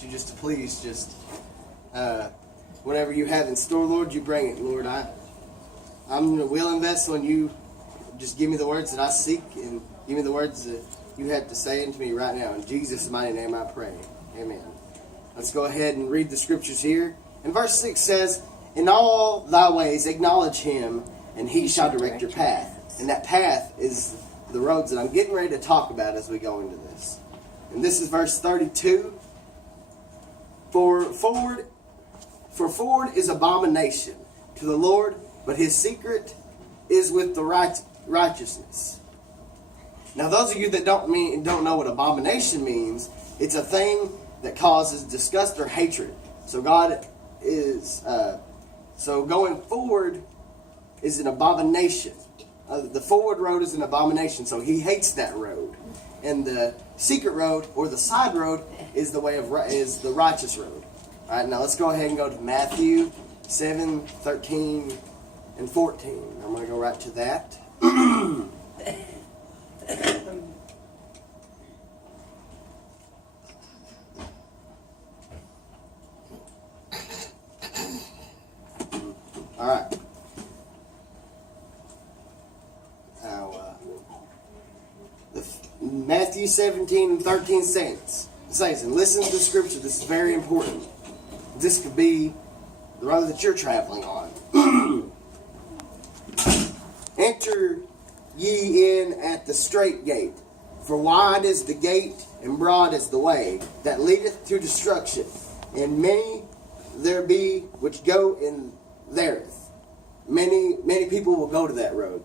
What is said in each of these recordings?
ask you just to please just whatever you have in store, Lord, you bring it, Lord. I'm a willing vessel, and you just give me the words that I seek, and give me the words that you have to say into me right now. In Jesus' mighty name I pray. Amen. Let's go ahead and read the scriptures here. And verse 6 says, "In all thy ways acknowledge him, and he shall direct your path." And that path is the roads that I'm getting ready to talk about as we go into this. And this is verse 32. For forward is abomination to the Lord, but his secret is with the righteousness. Now, those of you that don't know what abomination means, it's a thing that causes disgust or hatred. So God is so going forward is an abomination. The forward road is an abomination, so he hates that road. And the secret road or the side road is the righteous road. All right, now let's go ahead and go to Matthew 7, 13, and 14. I'm going to go right to that. All right. Now, Matthew 17 and 13 says, and listen to the scripture. This is very important. This could be the road that you're traveling on. Enter ye in at the strait gate, for wide is the gate and broad is the way that leadeth to destruction, and many there be which go in thereth. Many people will go to that road.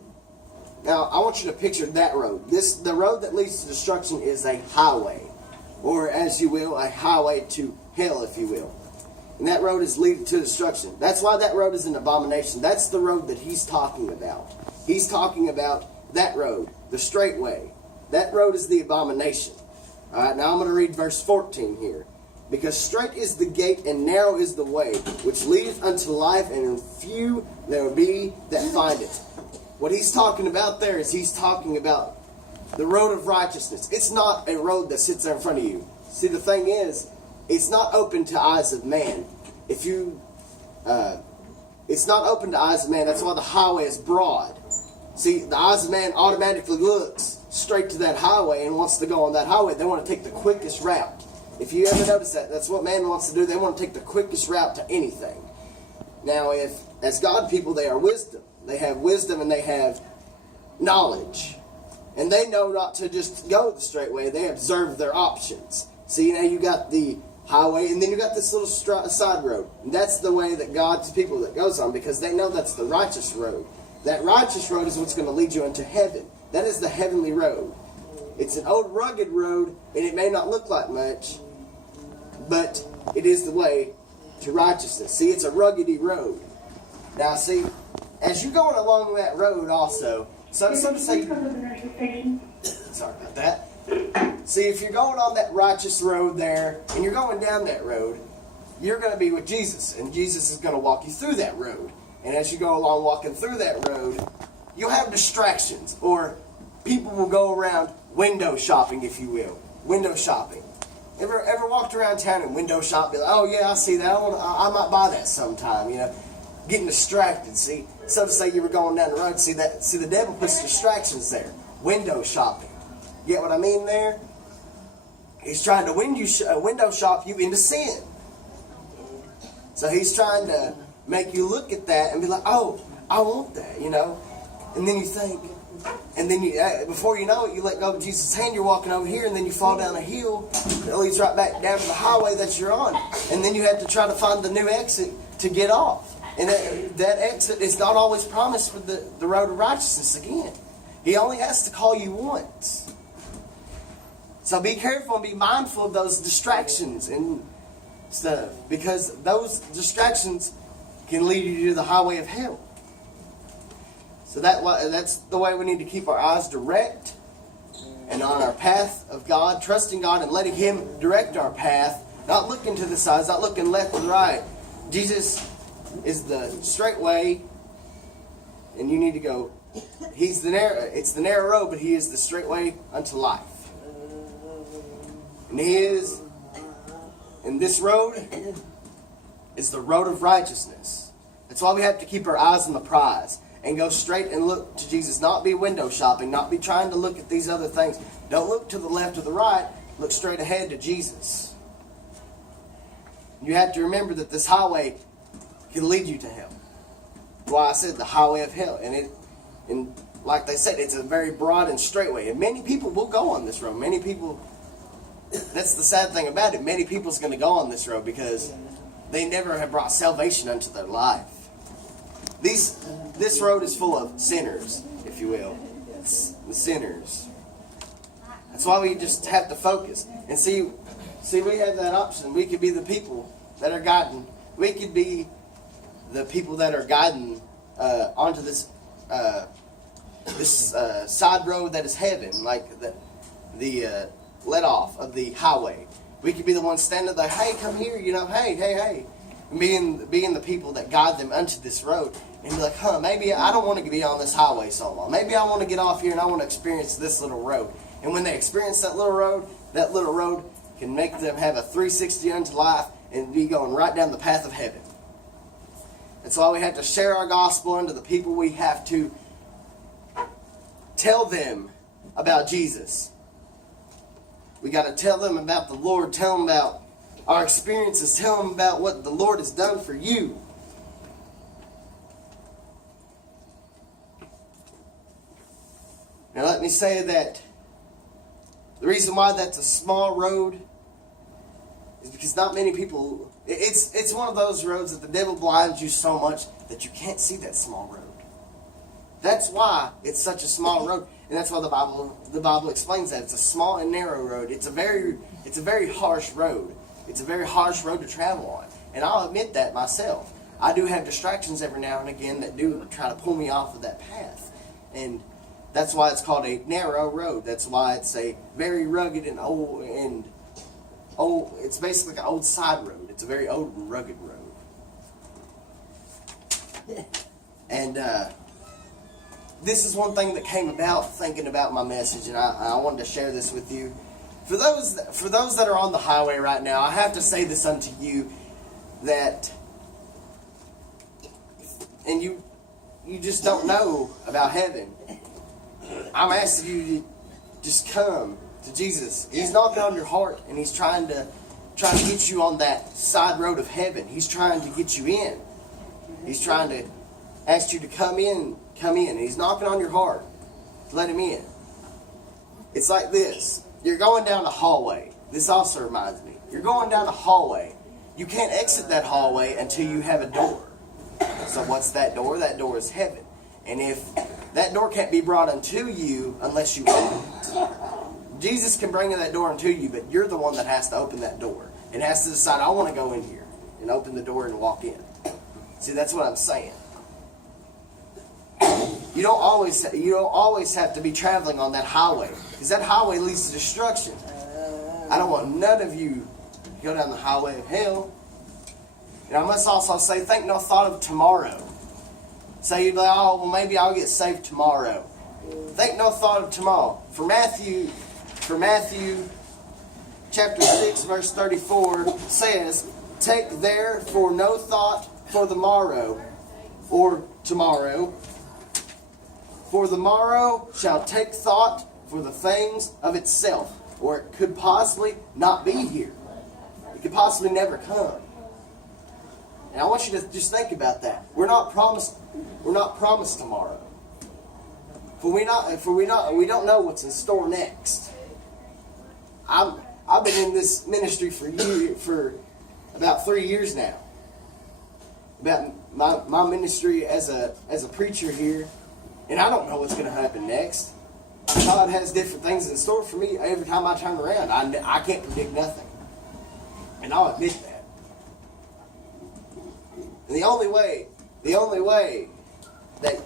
Now, I want you to picture that road. The road that leads to destruction is a highway, or as you will, a highway to hell, if you will. And that road is leading to destruction. That's why that road is an abomination. That's the road that he's talking about. He's talking about that road, the straight way. That road is the abomination. All right, now I'm going to read verse 14 here. Because straight is the gate and narrow is the way, which leadeth unto life, and few there be that find it. What he's talking about there is he's talking about the road of righteousness. It's not a road that sits there in front of you. See, the thing is, it's not open to eyes of man. It's not open to eyes of man. That's why the highway is broad. See, the eyes of man automatically looks straight to that highway and wants to go on that highway. They want to take the quickest route. If you ever notice that, that's what man wants to do. They want to take the quickest route to anything. Now, as God people, they are wisdom. They have wisdom and they have knowledge. And they know not to just go the straight way. They observe their options. See, now you got the highway, and then you got this little side road. And that's the way that God's people that goes on, because they know that's the righteous road. That righteous road is what's going to lead you into heaven. That is the heavenly road. It's an old rugged road, and it may not look like much, but it is the way to righteousness. See, it's a ruggedy road. Now, see, as you're going along that road also, sorry about that. See, if you're going on that righteous road there, and you're going down that road, you're going to be with Jesus, and Jesus is going to walk you through that road. And as you go along walking through that road, you'll have distractions, or people will go around window shopping, if you will. Window shopping. Ever walked around town and window shop? Be like, oh yeah, I see that. I might buy that sometime. You know, getting distracted. See, so to say, you were going down the road. See the devil puts distractions there. Window shopping. Get what I mean there? He's trying to window shop you into sin. So he's trying to make you look at that and be like, oh, I want that, you know. And then you think, and then before you know it, you let go of Jesus' hand, you're walking over here, and then you fall down a hill, it leads right back down to the highway that you're on. And then you have to try to find the new exit to get off. And that exit is not always promised for the road of righteousness again. He only has to call you once. So be careful and be mindful of those distractions and stuff, because those distractions can lead you to the highway of hell. So that's the way we need to keep our eyes direct and on our path of God, trusting God and letting Him direct our path, not looking to the sides, not looking left and right. Jesus is the straight way, and you need to go. It's the narrow road, but He is the straight way unto life. And He is And this road is the road of righteousness. That's why we have to keep our eyes on the prize and go straight and look to Jesus. Not be window shopping, not be trying to look at these other things. Don't look to the left or the right. Look straight ahead to Jesus. You have to remember that this highway can lead you to hell. That's why I said the highway of hell. And like they said, it's a very broad and straight way. And many people will go on this road. Many people, that's the sad thing about it. Many people's going to go on this road because they never have brought salvation unto their life. This road is full of sinners, if you will. It's the sinners. That's why we just have to focus. And see, we have that option. We could be the people that are guiding. We could be the people that are guiding onto this side road that is heaven, like the let off of the highway. We could be the ones standing there, hey, come here, hey. And being the people that guide them unto this road. And be like, maybe I don't want to be on this highway so long. Maybe I want to get off here and I want to experience this little road. And when they experience that little road can make them have a 360 unto life and be going right down the path of heaven. That's why we have to share our gospel unto the people. We have to tell them about Jesus. We got to tell them about the Lord. Tell them about our experiences. Tell them about what the Lord has done for you. Now let me say that the reason why that's a small road is because not many people... It's one of those roads that the devil blinds you so much that you can't see that small road. That's why it's such a small road. And that's why the Bible explains that. It's a small and narrow road. It's a very harsh road. It's a very harsh road to travel on. And I'll admit that myself. I do have distractions every now and again that do try to pull me off of that path. And that's why it's called a narrow road. That's why it's a very rugged and old. It's basically like an old side road. It's a very old and rugged road. And this is one thing that came about thinking about my message, and I wanted to share this with you. For those that are on the highway right now, I have to say this unto you, that, and you just don't know about heaven. I'm asking you to just come to Jesus. He's knocking on your heart, and he's trying to get you on that side road of heaven. He's trying to get you in. He's trying to ask you to come in. And he's knocking on your heart. Let him in. It's like this. You're going down a hallway. This also reminds me. You're going down a hallway. You can't exit that hallway until you have a door. So what's that door? That door is heaven. And if that door can't be brought unto you unless you open it. Jesus can bring that door unto you, but you're the one that has to open that door. And has to decide, I want to go in here. And open the door and walk in. See, that's what I'm saying. You don't always have to be traveling on that highway, because that highway leads to destruction. I don't want none of you to go down the highway of hell. And I must also say, think no thought of tomorrow. Say you'd be like, oh, well, maybe I'll get saved tomorrow. Think no thought of tomorrow. For Matthew chapter 6, verse 34 says, take therefore no thought for the morrow, or tomorrow. For the morrow shall take thought for the things of itself. Or it could possibly not be here. It could possibly never come. And I want you to just think about that. We're not promised tomorrow. We don't know what's in store next. I've been in this ministry for about 3 years now. About my ministry as a preacher here. And I don't know what's going to happen next. God has different things in store for me every time I turn around. I can't predict nothing. And I'll admit that. And the only way that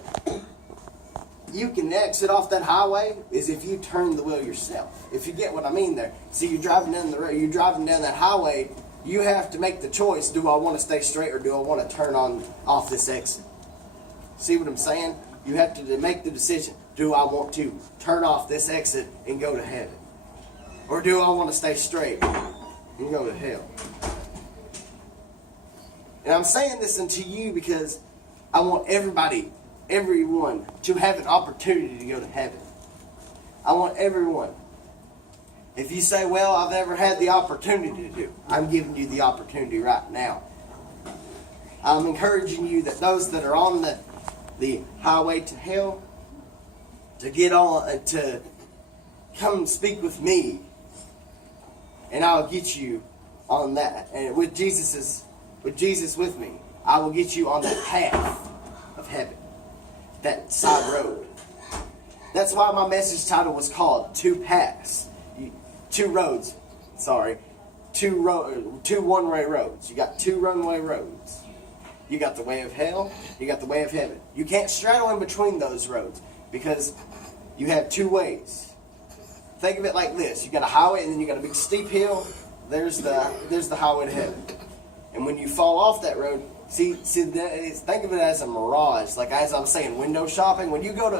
you can exit off that highway is if you turn the wheel yourself. If you get what I mean there. See, you're driving down the road, you're driving down that highway, you have to make the choice, do I want to stay straight or do I want to turn off this exit? See what I'm saying? You have to make the decision. Do I want to turn off this exit and go to heaven? Or do I want to stay straight and go to hell? And I'm saying this unto you because I want everyone to have an opportunity to go to heaven. I want everyone. If you say, well, I've never had the opportunity to do, I'm giving you the opportunity right now. I'm encouraging you that those that are on the highway to hell, to get on, to come speak with me, and I'll get you on that. And with Jesus with me, I will get you on that path of heaven, that side road. That's why my message title was called Two Paths. Two one-way roads. You got two runway roads. You got the way of hell, you got the way of heaven. You can't straddle in between those roads because you have two ways. Think of it like this. You got a highway and then you got a big steep hill. There's the highway to heaven. And when you fall off that road, think of it as a mirage. Like as I was saying, window shopping. When you go to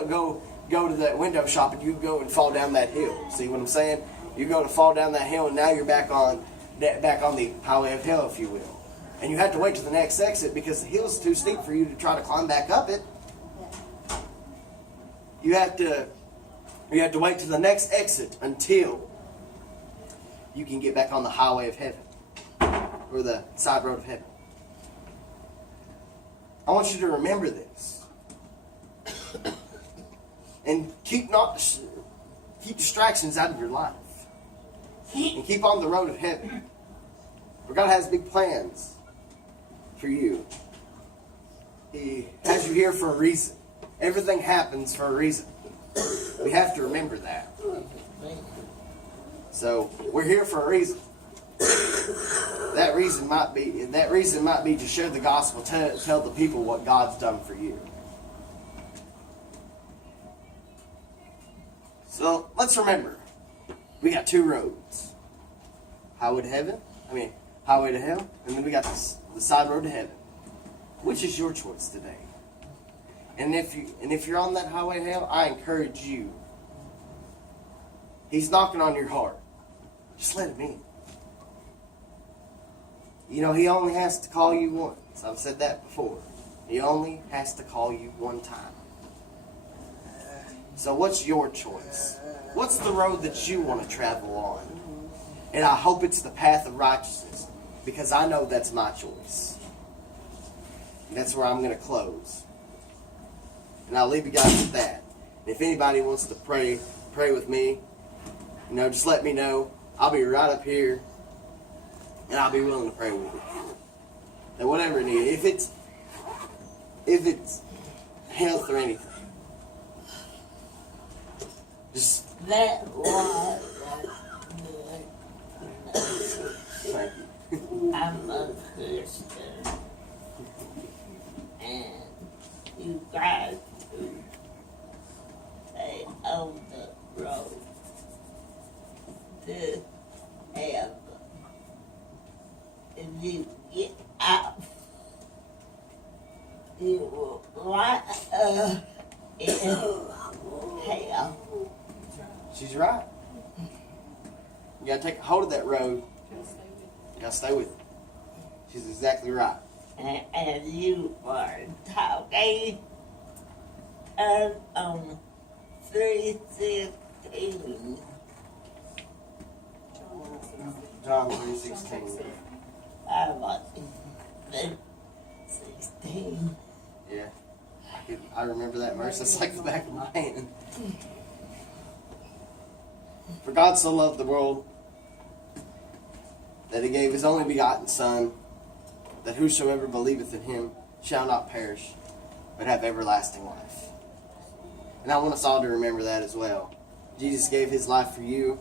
that window shopping, you go and fall down that hill. See what I'm saying? You go to fall down that hill, and now you're back on the highway of hell, if you will. And you have to wait to the next exit because the hill's too steep for you to try to climb back up it. You have to wait to the next exit until you can get back on the highway of heaven or the side road of heaven. I want you to remember this. And keep distractions out of your life. And keep on the road of heaven. For God has big plans for you. He has you here for a reason. Everything happens for a reason. We have to remember that. So we're here for a reason. That reason might be to share the gospel, tell the people what God's done for you. So let's remember, we got two roads. Highway to hell, and then we got the side road to heaven. Which is your choice today? And if you're on that highway to hell, I encourage you. He's knocking on your heart. Just let him in. You know, he only has to call you once. I've said that before. He only has to call you one time. So what's your choice? What's the road that you want to travel on? And I hope it's the path of righteousness, because I know that's my choice. And that's where I'm going to close. And I'll leave you guys with that. And if anybody wants to pray with me, just let me know. I'll be right up here, and I'll be willing to pray with you. And whatever it is, if it's health or anything, just that was thank you. I'm a Christian, and you guys to stay on the road to heaven. If you get out, you will right in hell. She's right. You gotta take hold of that road. You gotta stay with it. She's exactly right. And you were talking on 3:16. John 3:16. I was 16. Yeah. I remember that verse. That's like the back of my hand. For God so loved the world that he gave his only begotten Son, that whosoever believeth in him shall not perish, but have everlasting life. And I want us all to remember that as well. Jesus gave his life for you,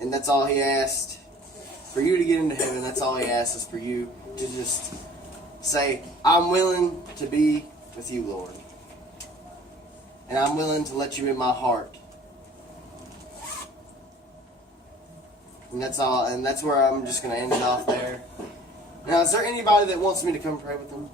and that's all he asked. For you to get into heaven, that's all he asks is for you to just say, I'm willing to be with you, Lord. And I'm willing to let you in my heart. And that's all, and that's where I'm just going to end it off there. Now, is there anybody that wants me to come pray with them?